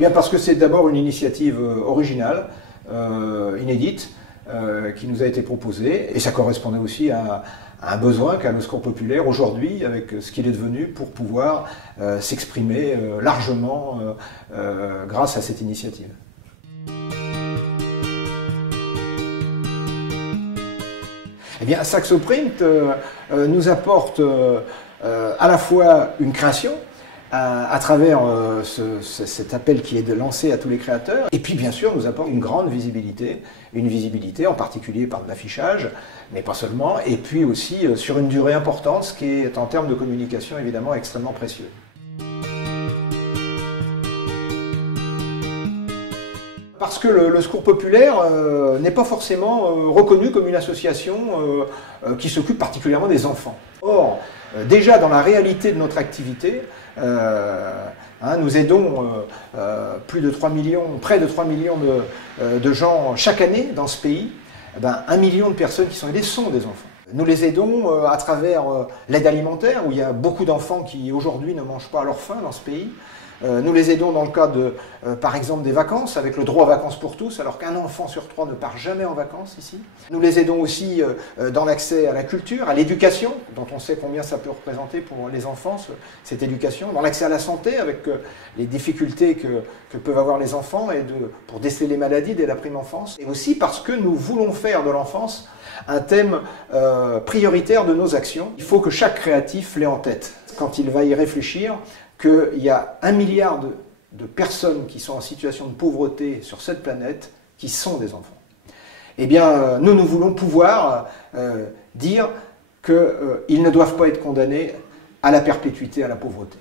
bien parce que c'est d'abord une initiative originale, inédite, qui nous a été proposée, et ça correspondait aussi à un besoin qu'a le Secours populaire aujourd'hui, avec ce qu'il est devenu, pour pouvoir s'exprimer largement grâce à cette initiative. Eh bien, Saxoprint nous apporte à la fois une création, à travers cet appel qui est lancé à tous les créateurs, et puis bien sûr nous apporte une grande visibilité, en particulier par de l'affichage, mais pas seulement, et puis aussi sur une durée importante, ce qui est en termes de communication évidemment extrêmement précieux. Parce que le Secours populaire n'est pas forcément reconnu comme une association qui s'occupe particulièrement des enfants. Or, déjà dans la réalité de notre activité, nous aidons près de 3 millions de gens chaque année dans ce pays. 1 million de personnes qui sont aidées sont des enfants. Nous les aidons à travers l'aide alimentaire, où il y a beaucoup d'enfants qui aujourd'hui ne mangent pas à leur faim dans ce pays. Nous les aidons dans le cas de, par exemple, des vacances, avec le droit aux vacances pour tous, alors qu'un enfant sur 3 ne part jamais en vacances ici. Nous les aidons aussi dans l'accès à la culture, à l'éducation, dont on sait combien ça peut représenter pour les enfants, cette éducation, dans l'accès à la santé, avec les difficultés que peuvent avoir les enfants pour déceler les maladies dès la prime enfance, et aussi parce que nous voulons faire de l'enfance un thème prioritaire de nos actions. Il faut que chaque créatif l'ait en tête quand il va y réfléchir, qu'il y a 1 milliard de personnes qui sont en situation de pauvreté sur cette planète qui sont des enfants. Eh bien, nous voulons pouvoir dire qu'ils ne doivent pas être condamnés à la perpétuité, à la pauvreté.